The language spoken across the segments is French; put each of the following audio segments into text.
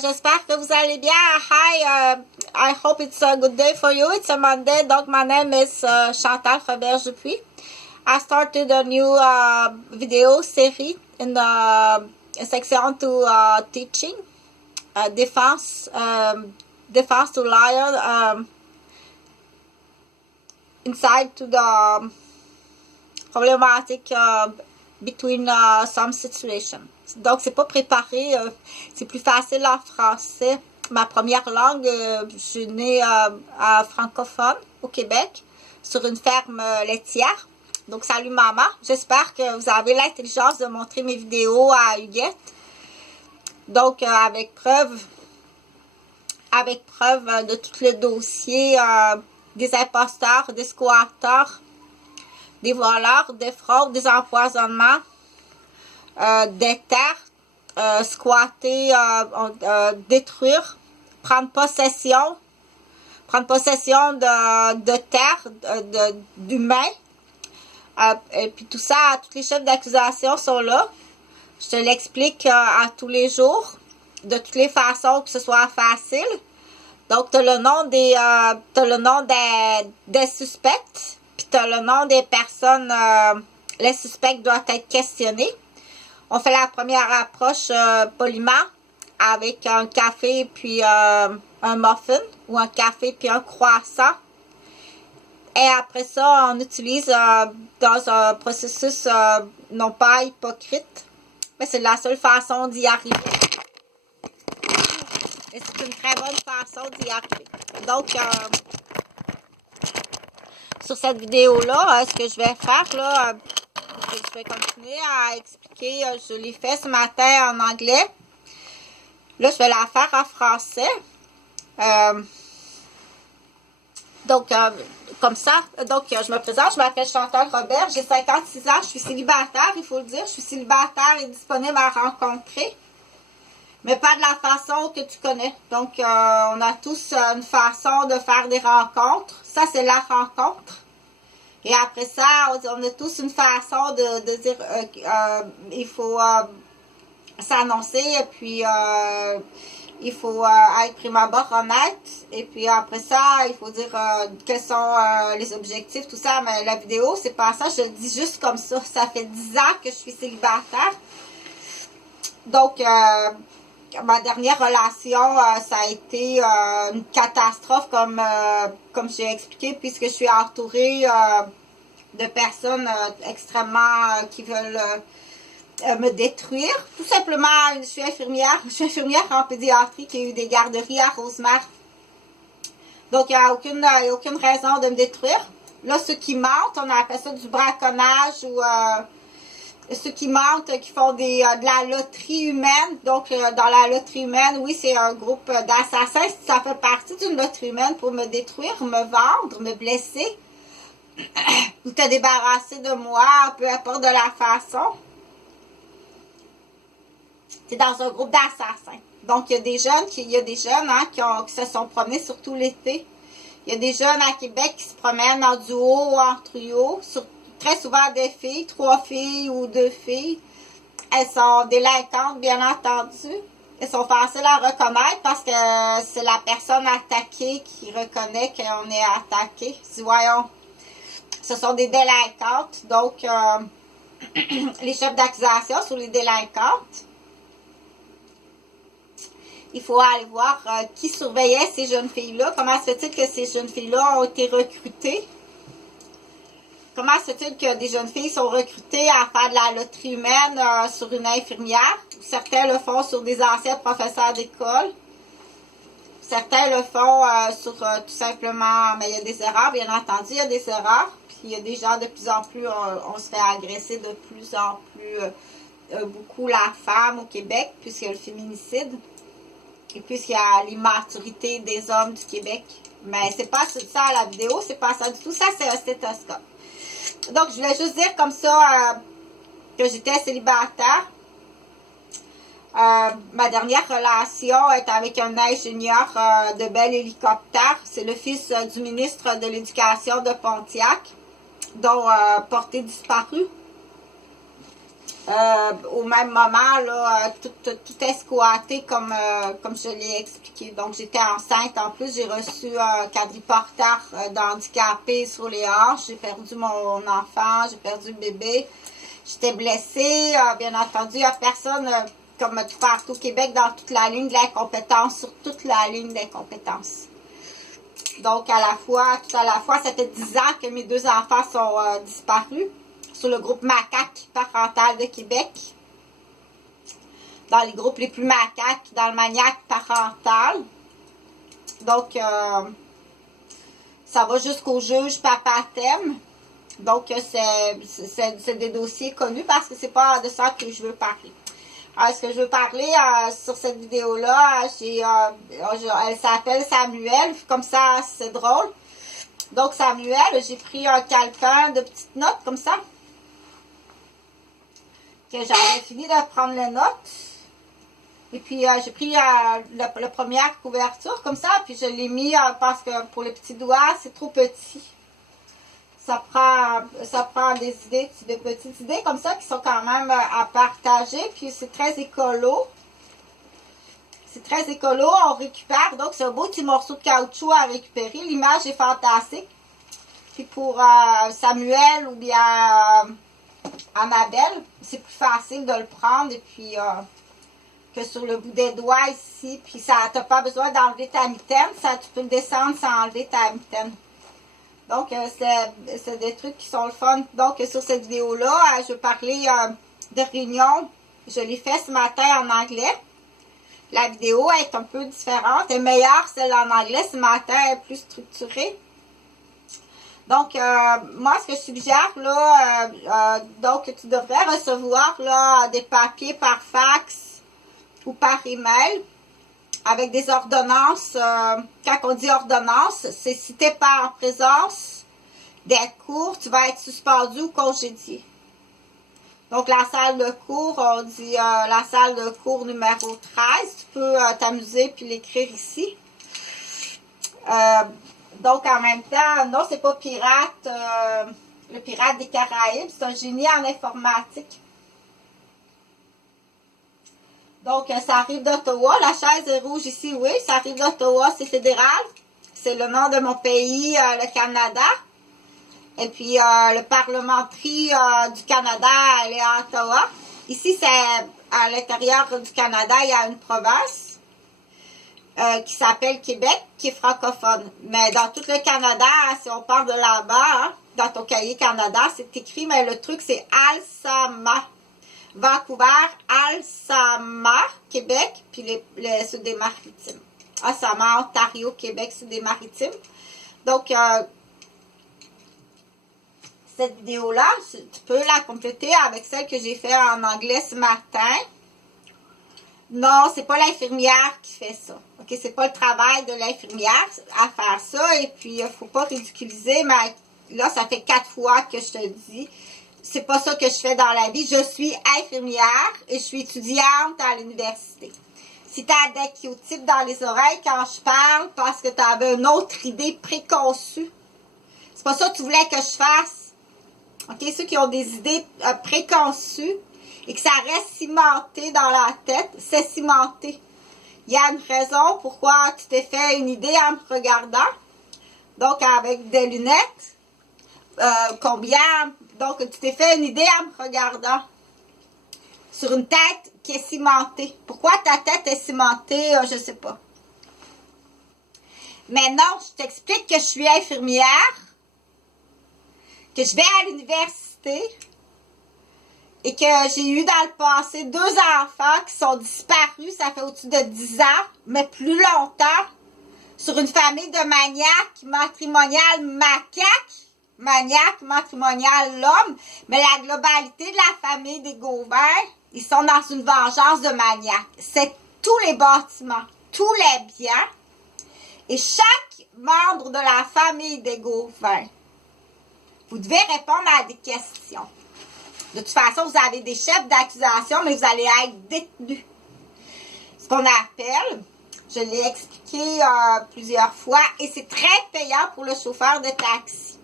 j'espère que vous allez bien. Hi, I hope it's a good day for you. It's a Monday. Donc, my name is Chantal Robert-Dupuis. I started a new video series in the section to teaching, defense to liar, inside to the problematic between some situations. Donc, c'est pas préparé, c'est plus facile en français. Ma première langue, je suis née francophone au Québec, sur une ferme laitière. Donc, salut maman. J'espère que vous avez l'intelligence de montrer mes vidéos à Huguette. Donc, avec preuve de tous les dossiers des imposteurs, des squatteurs, des voleurs, des fraudes, des empoisonnements, des terres, squatter, détruire, prendre possession de terres, d'humains. Et puis tout ça, tous les chefs d'accusation sont là. Je te l'explique à tous les jours, de toutes les façons, que ce soit facile. Donc, tu as le nom des suspects, puis tu as le nom des personnes, les suspects doivent être questionnés. On fait la première approche poliment avec un café puis un muffin ou un café puis un croissant. Et après ça, on utilise dans un processus non pas hypocrite, mais c'est la seule façon d'y arriver. Et c'est une très bonne façon d'y arriver. Donc, sur cette vidéo-là, ce que je vais faire, là, je vais continuer à expliquer, je l'ai fait ce matin en anglais. Là, je vais la faire en français. Donc, comme ça, donc je me présente, je m'appelle Chantal Robert, j'ai 56 ans, je suis célibataire, il faut le dire, je suis célibataire et disponible à rencontrer, mais pas de la façon que tu connais. Donc, on a tous une façon de faire des rencontres. Ça, c'est la rencontre. Et après ça, on a tous une façon de dire il faut s'annoncer et puis il faut être prime abord honnête. Et puis après ça, il faut dire quels sont les objectifs, tout ça. Mais la vidéo, c'est pas ça, je le dis juste comme ça. Ça fait 10 ans que je suis célibataire. Donc, ma dernière relation, ça a été une catastrophe comme j'ai expliqué, puisque je suis entourée de personnes extrêmement qui veulent me détruire. Tout simplement, je suis infirmière en pédiatrie qui a eu des garderies à Rosemère. Donc, il n'y a aucune raison de me détruire. Là, ceux qui mentent, on appelle ça du braconnage ou ceux qui mentent, qui font de la loterie humaine. Donc, dans la loterie humaine, oui, c'est un groupe d'assassins. Ça fait partie d'une loterie humaine pour me détruire, me vendre, me blesser, ou te débarrasser de moi, peu importe de la façon. C'est dans un groupe d'assassins. Donc, il y a des jeunes qui se sont promenés surtout l'été. Il y a des jeunes à Québec qui se promènent en duo ou en trio, très souvent des filles, 3 filles ou 2 filles. Elles sont délinquantes, bien entendu. Elles sont faciles à reconnaître parce que c'est la personne attaquée qui reconnaît qu'on est attaqué. Si voyons, ce sont des délinquantes. Donc, les chefs d'accusation sont les délinquantes. Il faut aller voir qui surveillait ces jeunes filles-là. Comment se fait-il que ces jeunes filles-là ont été recrutées? Comment se fait-il que des jeunes filles sont recrutées à faire de la loterie humaine sur une infirmière? Certains le font sur des anciens professeurs d'école. Certains le font sur tout simplement... Mais il y a des erreurs, bien entendu, il y a des erreurs. Puis il y a des gens de plus en plus... on se fait agresser de plus en plus beaucoup la femme au Québec, puisqu'il y a le féminicide. Et puisqu'il y a l'immaturité des hommes du Québec. Mais c'est pas ça la vidéo, c'est pas ça du tout. Ça, c'est un stéthoscope. Donc, je voulais juste dire comme ça que j'étais célibataire. Ma dernière relation est avec un ingénieur de bel hélicoptère. C'est le fils du ministre de l'Éducation de Pontiac, dont porté disparu. Au même moment, là, tout est squatté comme je l'ai expliqué. Donc, j'étais enceinte. En plus, j'ai reçu un quadriporteur d'handicapé sur les hanches. J'ai perdu mon enfant, j'ai perdu le bébé. J'étais blessée. Bien entendu, il n'y a personne comme tout partout au Québec dans toute la ligne de l'incompétence, sur toute la ligne d'incompétence. Donc, tout à la fois, ça fait 10 ans que mes 2 enfants sont disparus sur le groupe Macaque parental de Québec. Dans les groupes les plus macaques, dans le maniaque parental. Donc, ça va jusqu'au juge Papathème. Donc, c'est des dossiers connus parce que c'est pas de ça que je veux parler. Alors, ce que je veux parler sur cette vidéo-là, elle s'appelle Samuel, comme ça, c'est drôle. Donc, Samuel, j'ai pris un calepin de petites notes comme ça. Que j'avais fini de prendre les notes. Et puis, j'ai pris la première couverture comme ça, puis je l'ai mis parce que pour les petits doigts, c'est trop petit. Ça prend des idées, des petites idées comme ça qui sont quand même à partager. Puis, c'est très écolo. C'est très écolo, on récupère. Donc, c'est un beau petit morceau de caoutchouc à récupérer. L'image est fantastique. Puis, pour Samuel ou bien Annabelle, c'est plus facile de le prendre et puis que sur le bout des doigts ici. Puis ça, t'as pas besoin d'enlever ta mitaine, ça, tu peux le descendre sans enlever ta mitaine. Donc, c'est des trucs qui sont le fun. Donc, sur cette vidéo-là, je vais parler de réunion. Je l'ai fait ce matin en anglais. La vidéo est un peu différente. Elle est meilleure, celle en anglais. Ce matin, elle est plus structurée. Donc, moi, ce que je suggère, là, donc, tu devrais recevoir, là, des papiers par fax ou par email avec des ordonnances. Quand on dit ordonnance, c'est si tu n'es pas en présence des cours, tu vas être suspendu ou congédié. Donc, la salle de cours, on dit la salle de cours numéro 13. Tu peux t'amuser puis l'écrire ici. Donc, en même temps, non, c'est pas pirate, le pirate des Caraïbes, c'est un génie en informatique. Donc, ça arrive d'Ottawa. La chaise est rouge ici, oui, ça arrive d'Ottawa, c'est fédéral. C'est le nom de mon pays, le Canada. Et puis, le parlementerie du Canada, elle est à Ottawa. Ici, c'est à l'intérieur du Canada, il y a une province. Qui s'appelle Québec, qui est francophone. Mais dans tout le Canada, si on part de là-bas, hein, dans ton cahier Canada, c'est écrit, mais le truc, c'est Alsama. Vancouver, Alsama, Québec, puis c'est des maritimes. Alsama, Ontario, Québec, c'est des maritimes. Donc, cette vidéo-là, tu peux la compléter avec celle que j'ai faite en anglais ce matin. Non, c'est pas l'infirmière qui fait ça. OK, c'est pas le travail de l'infirmière à faire ça. Et puis, il faut pas ridiculiser, mais là, ça fait 4 fois que je te dis. C'est pas ça que je fais dans la vie. Je suis infirmière et je suis étudiante à l'université. Si tu as des Q-tips dans les oreilles quand je parle parce que tu avais une autre idée préconçue, c'est pas ça que tu voulais que je fasse. OK, ceux qui ont des idées préconçues, et que ça reste cimenté dans la tête, c'est cimenté. Il y a une raison pourquoi tu t'es fait une idée en me regardant. Donc, avec des lunettes. Combien? Donc, tu t'es fait une idée en me regardant. Sur une tête qui est cimentée. Pourquoi ta tête est cimentée? Je ne sais pas. Maintenant, je t'explique que je suis infirmière. Que je vais à l'université. Et que j'ai eu dans le passé 2 enfants qui sont disparus, ça fait au-dessus de 10 ans, mais plus longtemps, sur une famille de maniaques matrimoniales macaques, maniaque matrimonial l'homme, mais la globalité de la famille des Gauvin, ils sont dans une vengeance de maniaques. C'est tous les bâtiments, tous les biens, et chaque membre de la famille des Gauvin, vous devez répondre à des questions. De toute façon, vous avez des chefs d'accusation, mais vous allez être détenus. Ce qu'on appelle, je l'ai expliqué plusieurs fois, et c'est très payant pour le chauffeur de taxi.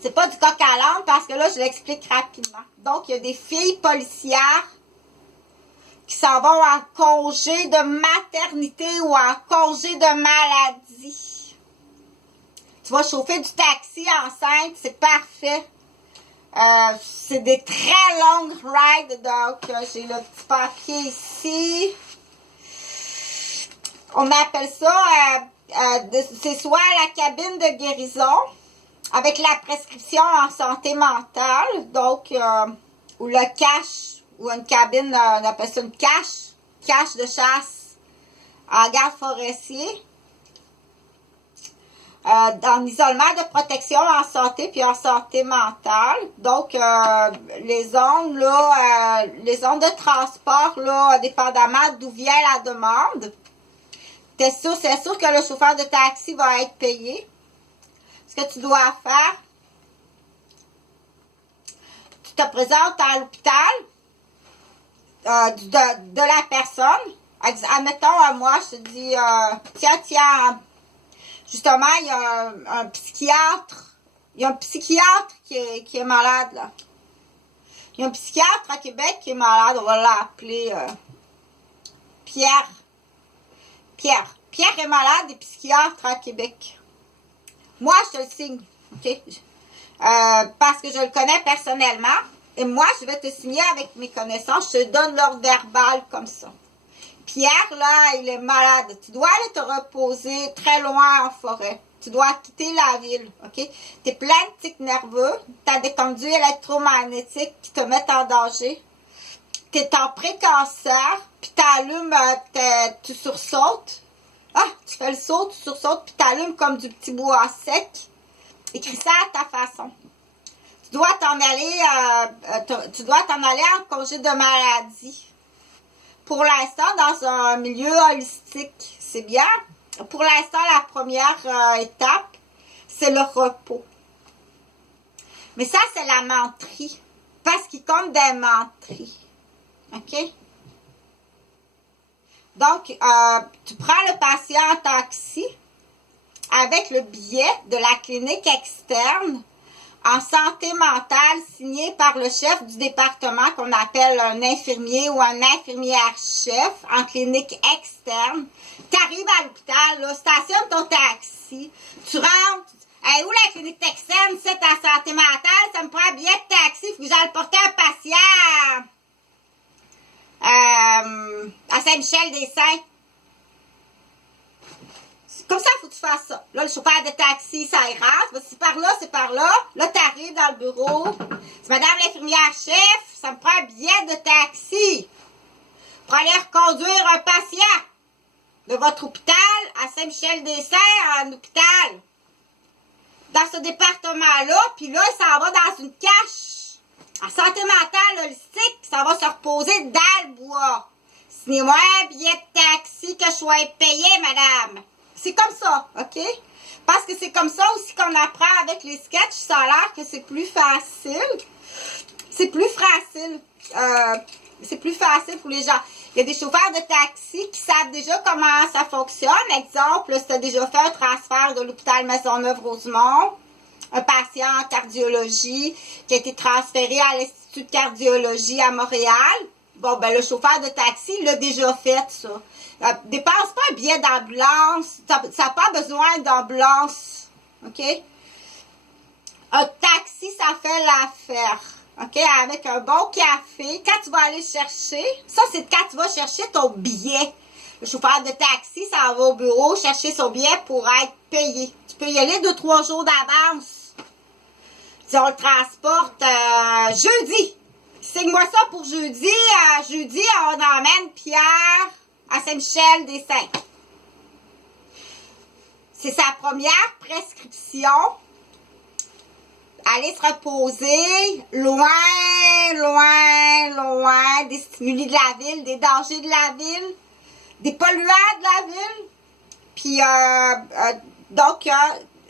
C'est pas du coq à l'âne parce que là, je l'explique rapidement. Donc, il y a des filles policières qui s'en vont en congé de maternité ou en congé de maladie. Tu vas chauffer du taxi enceinte, c'est parfait. C'est des très longues rides, donc j'ai le petit papier ici. On appelle ça, c'est soit la cabine de guérison, avec la prescription en santé mentale, donc, ou le cache, ou une cabine, on appelle ça une cache de chasse en garde forestier, en isolement de protection en santé puis en santé mentale. Donc, les zones, là, les zones de transport, là, dépendamment d'où vient la demande, c'est sûr que le chauffeur de taxi va être payé. Ce que tu dois faire, tu te présentes à l'hôpital de la personne. Admettons, moi, je te dis, tiens, justement, il y a un psychiatre. Il y a un psychiatre qui est malade, là. Il y a un psychiatre à Québec qui est malade. On va l'appeler Pierre. Pierre est malade et psychiatre à Québec. Moi, je te le signe, OK? Parce que je le connais personnellement. Et moi, je vais te signer avec mes connaissances. Je te donne l'ordre verbal comme ça. Pierre, là, il est malade. Tu dois aller te reposer très loin en forêt. Tu dois quitter la ville, OK? Tu es plein de tics nerveux. Tu as des conduits électromagnétiques qui te mettent en danger. Tu es en pré-cancer. Puis tu allumes, tu sursautes. Ah, tu fais le saut, tu sursautes, puis tu allumes comme du petit bois sec. Écris ça à ta façon. Tu dois t'en aller en congé de maladie. Pour l'instant, dans un milieu holistique, c'est bien. Pour l'instant, la première étape, c'est le repos. Mais ça, c'est la menterie. Parce qu'il compte des menteries. OK? Donc, tu prends le patient en taxi avec le billet de la clinique externe en santé mentale signé par le chef du département qu'on appelle un infirmier ou un infirmière-chef en clinique externe. Tu arrives à l'hôpital, là, stationnes ton taxi, tu rentres. Hey, où la clinique externe, c'est ta santé mentale? Ça me prend un billet de taxi, il faut que j'aille porter un patient à Saint-Michel-des-Saints. Comme ça, il faut que tu fasses ça. Là, le chauffeur de taxi, ça ira. C'est par là, c'est par là. Là, tu arrives dans le bureau. C'est madame l'infirmière-chef, ça me prend un billet de taxi pour aller reconduire un patient de votre hôpital à Saint-Michel-des-Saints, en hôpital. Dans ce département-là, puis là, il s'en va dans une cache. En santé mentale holistique, ça va se reposer dans le bois. Signez-moi un billet de taxi que je sois payé, madame. C'est comme ça, OK? Parce que c'est comme ça aussi qu'on apprend avec les sketchs. Ça a l'air que c'est plus facile. C'est plus facile. C'est plus facile pour les gens. Il y a des chauffeurs de taxi qui savent déjà comment ça fonctionne. Exemple, si tu as déjà fait un transfert de l'hôpital Maisonneuve-Rosemont, un patient en cardiologie qui a été transféré à l'Institut de cardiologie à Montréal. Bon, ben le chauffeur de taxi, il l'a déjà fait, ça. Dépense pas un billet d'ambulance. Ça n'a pas besoin d'ambulance. OK? Un taxi, ça fait l'affaire. OK? Avec un bon café. Quand tu vas aller chercher, ça, c'est quand tu vas chercher ton billet. Le chauffeur de taxi, ça va au bureau chercher son billet pour être payé. Tu peux y aller 2-3 jours d'avance. Si on le transporte jeudi. Signe-moi ça pour jeudi. Jeudi, on emmène Pierre à Saint-Michel-des-Saints. C'est sa première prescription. Aller se reposer loin des stimuli de la ville, des dangers de la ville, des polluants de la ville. Puis, donc,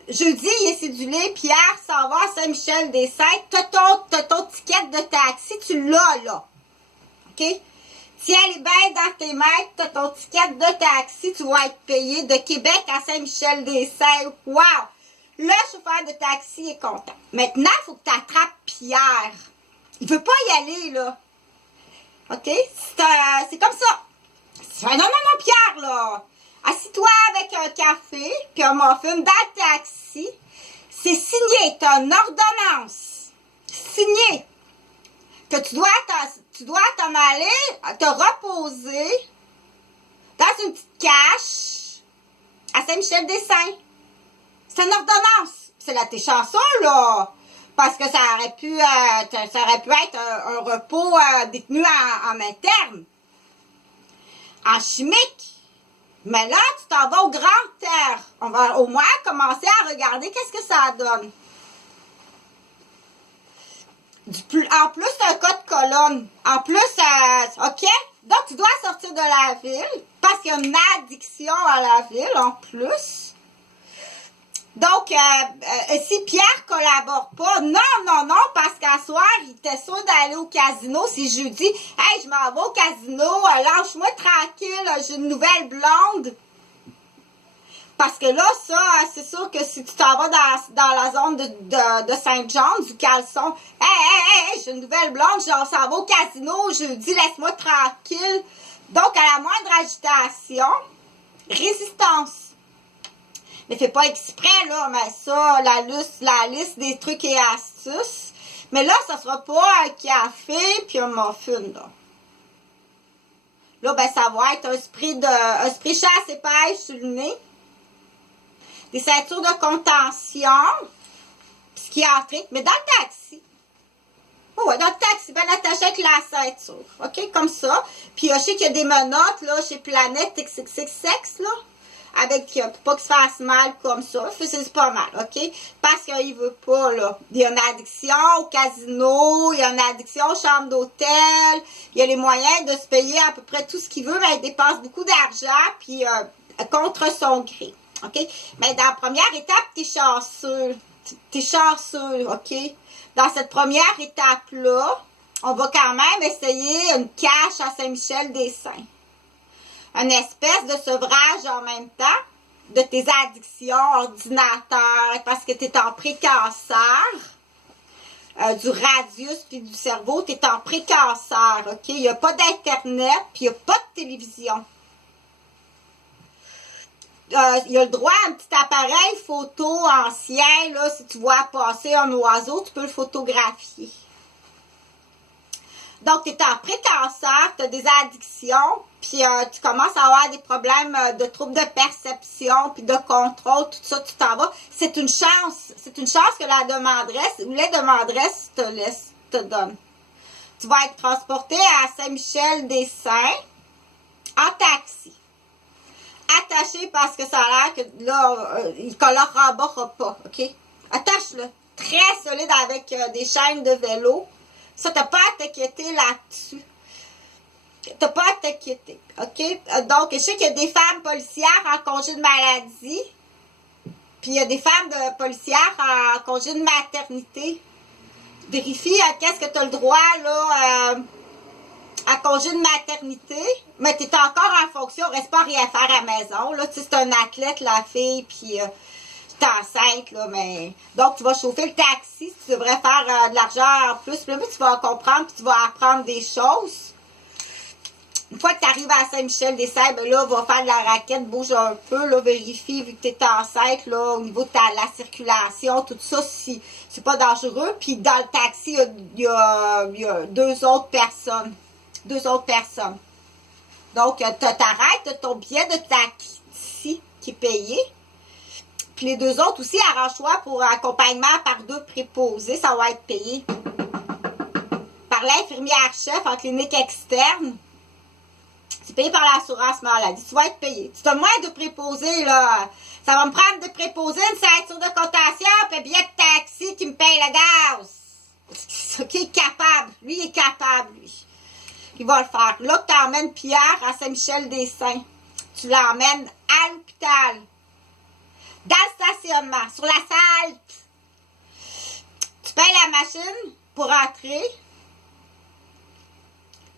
jeudi, il est cédulé. Pierre s'en va à Saint-Michel-des-Saints. T'as ton ticket de taxi, tu l'as là. OK? Tiens les bien dans tes mains, t'as ton ticket de taxi, tu vas être payé de Québec à Saint-Michel-des-Saints. Wow! Le chauffeur de taxi est content. Maintenant, il faut que tu attrapes Pierre. Il veut pas y aller, là. OK? C'est comme ça. Non, non, non, Pierre, là. Assis-toi avec un café, puis un muffin dans le taxi. C'est signé. Tu as une ordonnance. Signé. Que tu dois t'en aller, te reposer dans une petite cache à Saint-Michel-des-Saints. C'est une ordonnance. C'est là tes chansons, là. Parce que ça aurait pu être un repos détenu en interne. En chimique. Mais là, tu t'en vas au grand air. On va au moins commencer à regarder qu'est-ce que ça donne. En plus, c'est un cas de colonne. En plus, OK? Donc, tu dois sortir de la ville parce qu'il y a une addiction à la ville en plus. Donc, si Pierre collabore pas, non, parce qu'à soir, il était sûr d'aller au casino. Si je lui dis, hey, je m'en vais au casino, lâche-moi tranquille, j'ai une nouvelle blonde. Parce que là, ça, c'est sûr que si tu t'en vas dans la zone de Saint-Jean, du caleçon, hey, j'ai une nouvelle blonde, on s'en va au casino, je lui dis, laisse-moi tranquille. Donc, à la moindre agitation, résistance. Mais fais pas exprès, là, mais ça, la liste des trucs et astuces. Mais là, ça sera pas un café puis un muffin, là. Là, ben, ça va être un spray chasse et pêche sur le nez. Des ceintures de contention psychiatrique, mais dans le taxi. Oh, ouais, dans le taxi, ben attaché avec la ceinture. OK, comme ça. Puis, je sais qu'il y a des menottes, là, chez Planète XXX, là. Avec, pour pas qu'il se fasse mal comme ça. C'est pas mal, OK? Parce qu'il veut pas, là. Il y a une addiction au casino, il y a une addiction aux chambres d'hôtel. Il y a les moyens de se payer à peu près tout ce qu'il veut, mais il dépense beaucoup d'argent, puis contre son gré. OK? Mais dans la première étape, t'es chanceux. T'es chanceux, OK? Dans cette première étape-là, on va quand même essayer une cache à Saint-Michel-des-Saints. Une espèce de sevrage en même temps de tes addictions, ordinateur, parce que tu es en pré-cancer, du radius puis du cerveau, tu es en pré-cancer, OK? Il n'y a pas d'Internet, puis il n'y a pas de télévision. Il y a le droit à un petit appareil photo ancien, là, si tu vois passer un oiseau, tu peux le photographier. Donc, tu es en pré-cancer, tu as des addictions, puis tu commences à avoir des problèmes de troubles de perception, puis de contrôle, tout ça, tu t'en vas. C'est une chance que la demanderesse ou les demanderesses te donnent. Tu vas être transporté à Saint-Michel-des-Saints en taxi. Attaché parce que ça a l'air que là, il ne rembarrera pas, OK? Attache-le. Très solide avec des chaînes de vélo. Ça, t'as pas à t'inquiéter là-dessus. T'as pas à t'inquiéter, OK? Donc, je sais qu'il y a des femmes policières en congé de maladie. Puis, il y a des femmes policières en congé de maternité. Vérifie qu'est-ce que tu as le droit, là, à congé de maternité. Mais tu es encore en fonction. Reste pas à rien faire à la maison, là. Tu sais, c'est un athlète, la fille, puis... t'es enceinte, là, mais... Donc, tu vas chauffer le taxi, tu devrais faire de l'argent en plus. Puis là, tu vas comprendre, puis tu vas apprendre des choses. Une fois que tu arrives à Saint-Michel-des-Saints, ben là, va faire de la raquette, bouge un peu, là, vérifie, vu que tu es enceinte, là, au niveau de la circulation, tout ça, si c'est pas dangereux. Puis dans le taxi, il y a deux autres personnes. Donc, t'arrêtes, ton billet de taxi qui est payé. Puis les deux autres aussi, arrange-toi pour accompagnement par deux préposés, ça va être payé. Par l'infirmière-chef en clinique externe, c'est payé par l'assurance maladie. Tu vas être payé. Tu as moins de préposés, là. Ça va me prendre de préposer une ceinture de contention, puis un billet de taxi qui me paye le gaz. OK, il est capable. Lui, il est capable, lui. Il va le faire. Là, tu emmènes Pierre à Saint-Michel-des-Saints. Tu l'emmènes à l'hôpital. Dans le stationnement, sur la salle. Tu payes la machine pour entrer.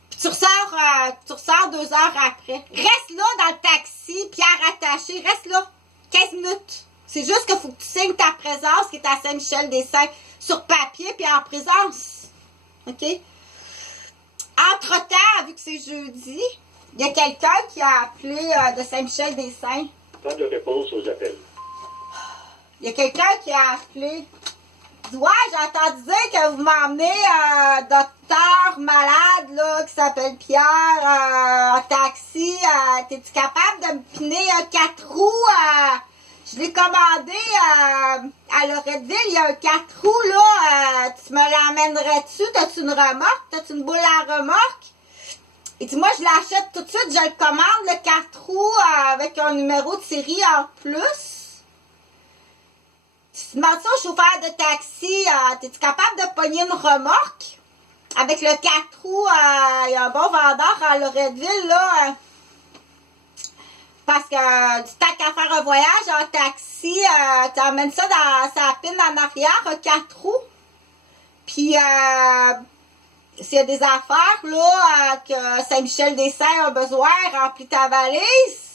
Puis tu ressors 2 heures après. Reste là dans le taxi, Pierre attaché. Reste là. 15 minutes. C'est juste qu'il faut que tu signes ta présence qui est à Saint-Michel-des-Saints sur papier puis en présence. OK? Entre-temps, vu que c'est jeudi, il y a quelqu'un qui a appelé de Saint-Michel-des-Saints. Pas de réponse aux appels. Il y a quelqu'un qui a appelé. Il dit, ouais, j'ai entendu dire que vous m'emmenez un docteur malade là, qui s'appelle Pierre en taxi. T'es-tu capable de me piner 4 roues? Je l'ai commandé à Loretteville, il y a un 4 roues là. Tu me l'emmènerais-tu? T'as-tu une remorque? T'as-tu une boule à remorque? Et dit, moi, je l'achète tout de suite, je le commande, le 4 roues, avec un numéro de série en plus. Tu demandes ça au chauffeur de taxi, t'es-tu capable de pogner une remorque? Avec le 4 roues, il y a un bon vendeur à Loretteville, là. Parce que du temps qu'à faire un voyage en taxi, tu emmènes ça dans sa pine en arrière, un 4 roues. Puis, s'il y a des affaires, là, que Saint-Michel-des-Saints a besoin, remplis ta valise.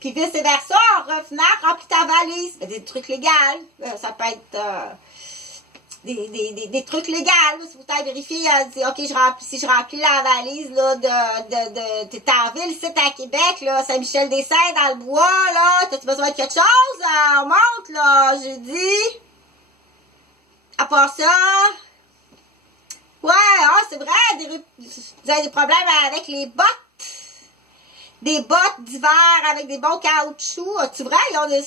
Puis vice-versa, en revenant, remplis ta valise. Des trucs légaux. Ça peut être des trucs légaux. Si vous t'avez vérifié, dit, OK, si je remplis la valise là, t'es en ville, c'est à Québec, là, Saint-Michel-des-Saints, dans le bois, là, t'as-tu besoin de quelque chose? On monte, là, jeudi. À part ça... Ouais, c'est vrai, vous avez des problèmes avec les bottes. Des bottes d'hiver avec des bons caoutchoucs. C'est vrai, ils ont des...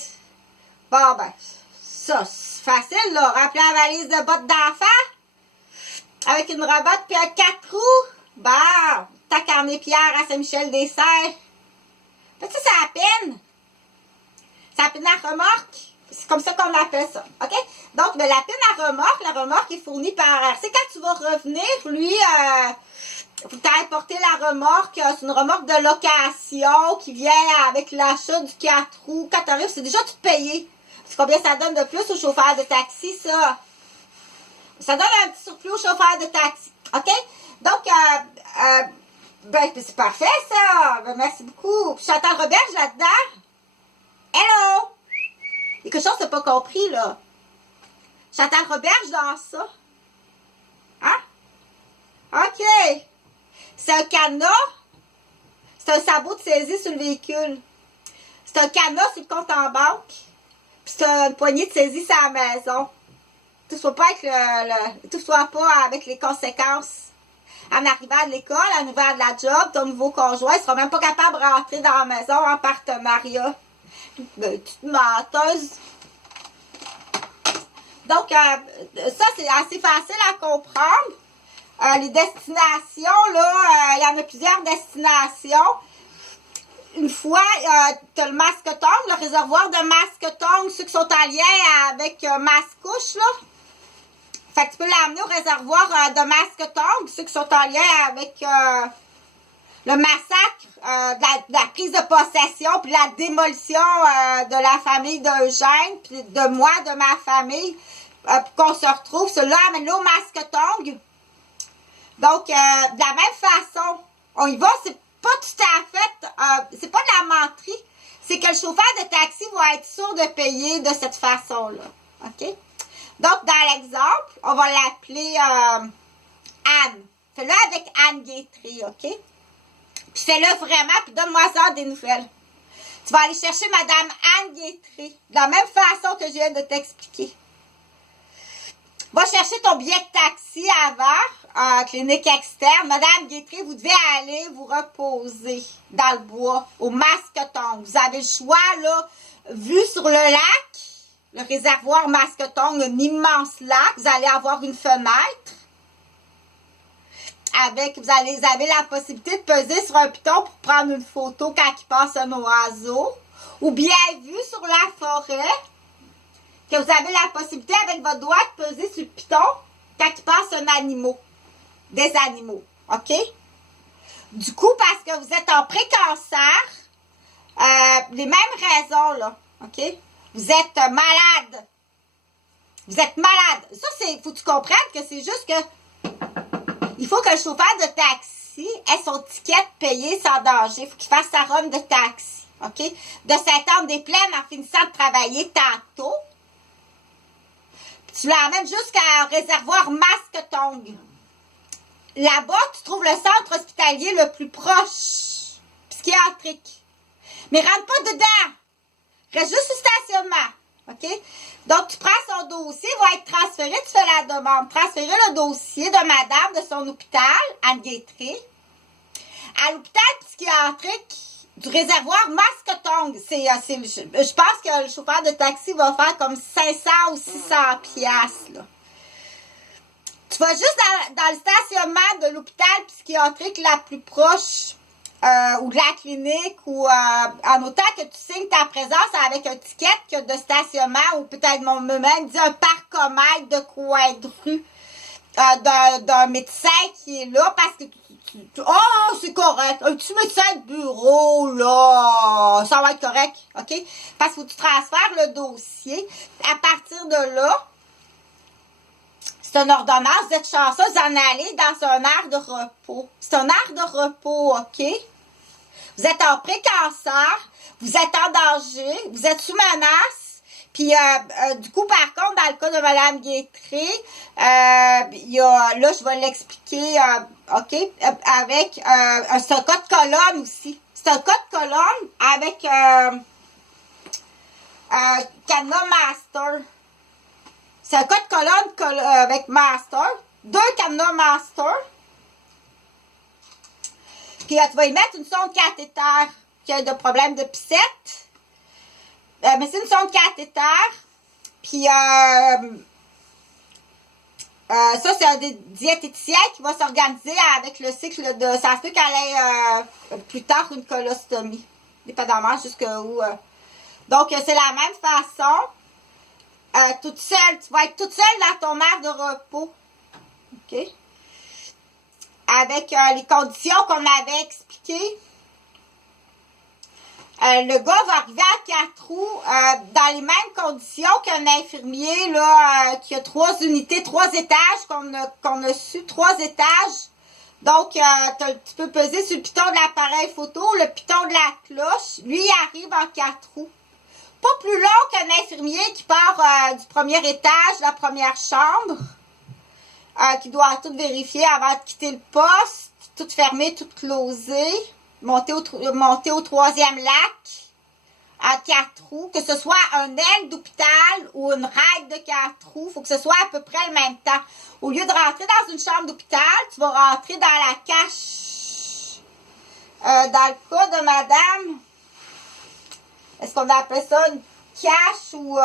Bon, ben, ça, c'est facile, là. Remplir la valise de bottes d'enfant. Avec une rebotte puis un 4 roues. Bon, t'as qu'à Pierre à Saint-Michel-des-Saints. Mais ça, c'est à peine. C'est à peine à remorque. C'est comme ça qu'on appelle ça, OK? Donc, ben, la pine à remorque est fournie par RC. Quand tu vas revenir, lui, faut que tu ailles porter la remorque. C'est une remorque de location qui vient avec l'achat du 4 roues. Quand tu arrives, c'est déjà tout payé. C'est combien ça donne de plus au chauffeur de taxi, ça? Ça donne un petit surplus au chauffeur de taxi, OK? Donc, ben, c'est parfait, ça. Ben, merci beaucoup. Puis Chantal Roberge là-dedans. Hello! Il y a quelque chose que tu n'as pas compris, là. Chantal Roberge dans ça. Hein? OK. C'est un cadenas. C'est un sabot de saisie sur le véhicule. C'est un cadenas sur le compte en banque. Puis c'est une poignée de saisie sur la maison. Touche-toi pas avec les conséquences. En arrivant de l'école, en arrivant de la job, ton nouveau conjoint ne sera même pas capable de rentrer dans la maison en partenariat. Petite menteuse. Donc, ça, c'est assez facile à comprendre. Les destinations, là, il y en a plusieurs destinations. Une fois, tu as le Mascotong, le réservoir de Mascotong, ceux qui sont en lien avec Mascouche, là. Fait que tu peux l'amener au réservoir de Mascotong, ceux qui sont en lien avec le massacre, de la prise de possession, puis la démolition de la famille d'Eugène, puis de moi, de ma famille, pour qu'on se retrouve. Celui-là, amène-le au Mascotong. Donc, de la même façon, on y va, c'est pas tout à fait, c'est pas de la menterie, c'est que le chauffeur de taxi va être sûr de payer de cette façon-là. OK? Donc, dans l'exemple, on va l'appeler Anne. Fais-le avec Anne Guétry, OK? Puis fais-le vraiment, puis donne-moi ça des nouvelles. Tu vas aller chercher Madame Anne Guétry, de la même façon que je viens de t'expliquer. Va chercher ton billet de taxi avant, en clinique externe. Madame Guétry, vous devez aller vous reposer dans le bois, au Mascotong. Vous avez le choix, là, vu sur le lac, le réservoir Mascotong, un immense lac. Vous allez avoir une fenêtre. Vous avez la possibilité de peser sur un piton pour prendre une photo quand il passe un oiseau. Ou bien vu sur la forêt, que vous avez la possibilité avec votre doigt de peser sur le piton quand il passe un animal. Des animaux. OK? Du coup, parce que vous êtes en pré-cancer, les mêmes raisons, là. OK? Vous êtes malade. Vous êtes malade. Ça, faut que tu comprennes que c'est juste que il faut que le chauffeur de taxi ait son ticket payé sans danger. Il faut qu'il fasse sa run de taxi. OK? De Saint-Anne-des-Plaines en finissant de travailler tantôt. Puis tu l'emmènes jusqu'à réservoir Mascotong. Là-bas, tu trouves le centre hospitalier le plus proche, psychiatrique. Mais rentre pas dedans. Reste juste au stationnement. OK? Donc, tu prends son dossier, il va être transféré, tu fais la demande. Transférer le dossier de madame de son hôpital, Anne Guétré, à l'hôpital psychiatrique du réservoir Mascotong. Je pense que le chauffeur de taxi va faire comme 500 ou 600 piastres, là. Tu vas juste dans le stationnement de l'hôpital psychiatrique la plus proche ou de la clinique ou en autant que tu signes ta présence avec un ticket que de stationnement ou peut-être même dit un parcomètre de coin de rue d'un médecin qui est là parce que oh, c'est correct. Un petit médecin de bureau, là, ça va être correct, OK? Parce que tu transfères le dossier. À partir de là, c'est une ordonnance, vous êtes chanceux, vous en allez dans un aire de repos. C'est un aire de repos, OK? Vous êtes en pré-cancer, vous êtes en danger, vous êtes sous menace. Puis, du coup, par contre, dans le cas de Mme Guétré, il y a, là, je vais l'expliquer, OK, avec, c'est un cas de colonne aussi. C'est un cas de colonne avec Cadenas Master. C'est un cas de colonne avec Master. 2 cadenas Master. Puis, tu vas y mettre une sonde cathéter qui a de problème de pissette. Mais c'est une sonde cathéter. Puis, ça, c'est un diététicien qui va s'organiser avec le cycle de... Ça se peut qu'elle ait plus tard une colostomie. Dépendamment jusqu'où... Donc, c'est la même façon. Toute seule. Tu vas être toute seule dans ton aire de repos. OK? Avec les conditions qu'on avait expliquées. Le gars va arriver à 4 roues dans les mêmes conditions qu'un infirmier là, qui a 3 unités, 3 étages, qu'on a su, 3 étages. Donc, tu peux peser sur le piton de l'appareil photo, le piton de la cloche. Lui, il arrive en 4 roues. Pas plus long qu'un infirmier qui part du premier étage, la première chambre, qui doit tout vérifier avant de quitter le poste, tout fermé, tout closé. Monter au 3e lac à 4 roues, que ce soit un aile d'hôpital ou une ride de 4 roues, il faut que ce soit à peu près le même temps. Au lieu de rentrer dans une chambre d'hôpital, tu vas rentrer dans la cache. Dans le cas de madame, est-ce qu'on appelle ça une cache ou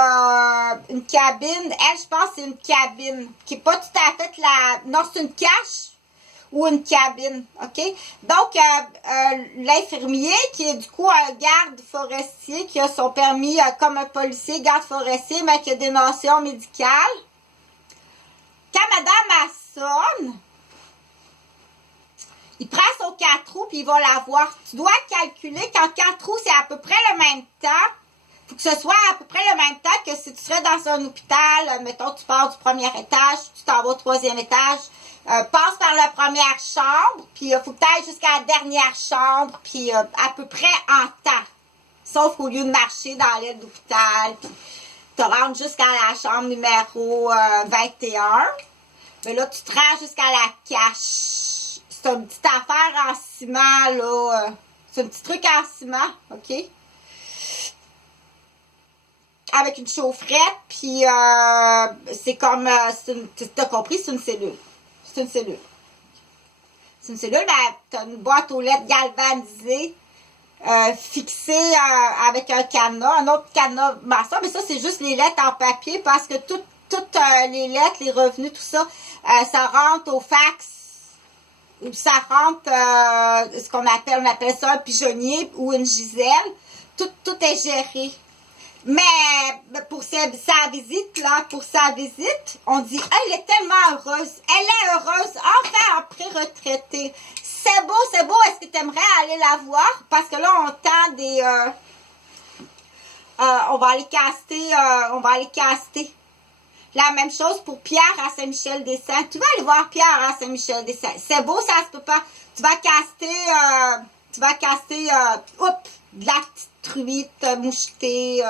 une cabine? Elle, je pense que c'est une cabine, qui n'est pas tout à fait la... Non, c'est une cache ou une cabine, OK? Donc, l'infirmier, qui est du coup un garde forestier, qui a son permis comme un policier garde forestier, mais qui a des notions médicales. Quand madame sonne, il prend son 4 roues puis il va la voir. Tu dois calculer qu'en 4 roues, c'est à peu près le même temps. Il faut que ce soit à peu près le même temps que si tu serais dans un hôpital. Mettons, tu pars du premier étage, tu t'en vas au 3e étage. Passe par la première chambre, puis il faut que tu ailles jusqu'à la dernière chambre, puis à peu près en temps. Sauf qu'au lieu de marcher dans l'aile d'hôpital, puis tu rentres jusqu'à la chambre numéro 21. Mais là, tu te rends jusqu'à la cache. C'est une petite affaire en ciment, là. C'est un petit truc en ciment, OK? Avec une chaufferette, puis c'est comme... t'as compris, c'est une cellule. C'est une cellule. C'est une cellule, ben, tu as une boîte aux lettres galvanisée, fixée avec un cadenas, un autre cadenas maçon, mais ça, c'est juste les lettres en papier parce que toutes les lettres, les revenus, tout ça, ça rentre au fax, ou ça rentre, ce qu'on appelle, on appelle ça un pigeonnier ou une giselle. Tout est géré. Mais pour sa visite, on dit « Elle est tellement heureuse, elle est heureuse, enfin en pré-retraitée. C'est beau, est-ce que tu aimerais aller la voir? » Parce que là, on tend des... on va aller caster. La même chose pour Pierre à Saint-Michel-des-Saints. Tu vas aller voir Pierre à Saint-Michel-des-Saints. C'est beau, ça se peut pas. Tu vas caster tu vas casser, de la petite truite mouchetée,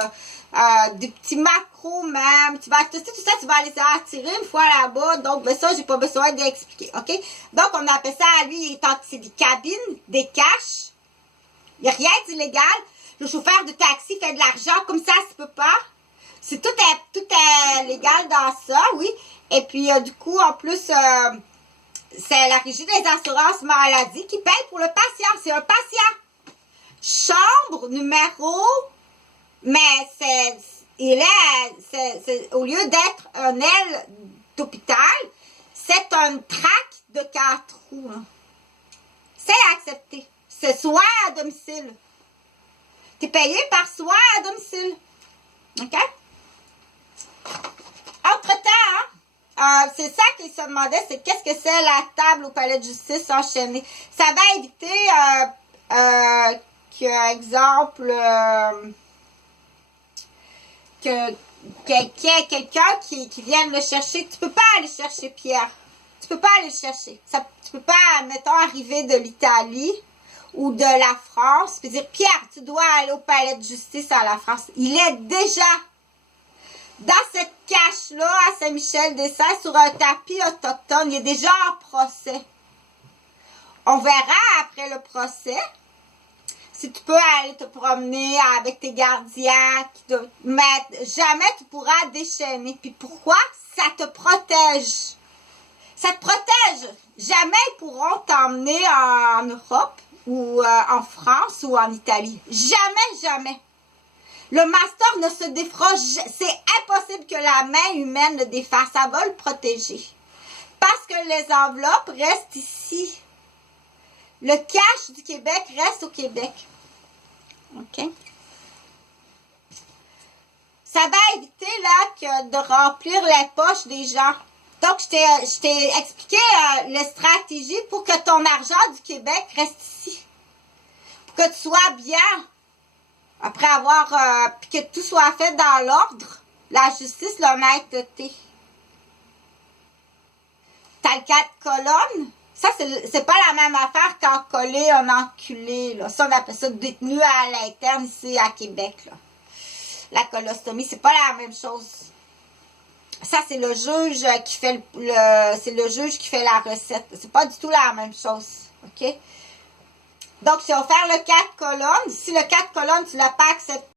des petits macros même. Tu vas tout ça, tu vas les attirer une fois là-bas. Donc, ben ça, j'ai pas besoin d'expliquer, OK? Donc, on appelle ça, lui, c'est des cabines, des caches. Il n'y a rien d'illégal. Le chauffeur de taxi fait de l'argent, comme ça se peut pas. C'est tout est légal dans ça, oui. Et puis, du coup, en plus, c'est la Régie des assurances maladie qui paye pour le patient. C'est un patient. Chambre numéro, mais au lieu d'être un aile d'hôpital, c'est un trac de 4 roues. Hein. C'est accepté. C'est soin à domicile. Tu es payé par soin à domicile. OK? Entre-temps, c'est ça qu'il se demandait, c'est qu'est-ce que c'est la table au palais de justice enchaînée. Ça va éviter exemple, qu'il y ait quelqu'un qui vienne le chercher. Tu peux pas aller chercher Pierre. Tu peux pas aller le chercher. Tu peux pas, mettons, arriver de l'Italie ou de la France puis dire, Pierre, tu dois aller au palais de justice à la France. Il est déjà dans cette cache-là à Saint-Michel-des-Saints sur un tapis autochtone. Il est déjà en procès. On verra après le procès si tu peux aller te promener avec tes gardiens, mais jamais tu pourras déchaîner. Puis pourquoi? Ça te protège. Ça te protège. Jamais ils pourront t'emmener en Europe ou en France ou en Italie. Jamais, jamais. Le master ne se défera. C'est impossible que la main humaine le défasse. Ça va le protéger. Parce que les enveloppes restent ici. Le cash du Québec reste au Québec. OK? Ça va éviter là de remplir les poches des gens. Donc, je t'ai expliqué les stratégies pour que ton argent du Québec reste ici. Pour que tu sois bien. Après avoir... puis que tout soit fait dans l'ordre. La justice, l'honnêteté. T'as le 4 colonnes. Ça, c'est pas la même affaire qu'en coller un enculé, là. Ça, on appelle ça détenu à l'interne ici à Québec, là. La colostomie, c'est pas la même chose. Ça, c'est le juge qui fait c'est le juge qui fait la recette. C'est pas du tout la même chose. OK? Donc, si on fait le 4 colonnes, si le 4 colonnes, tu l'as pas accepté,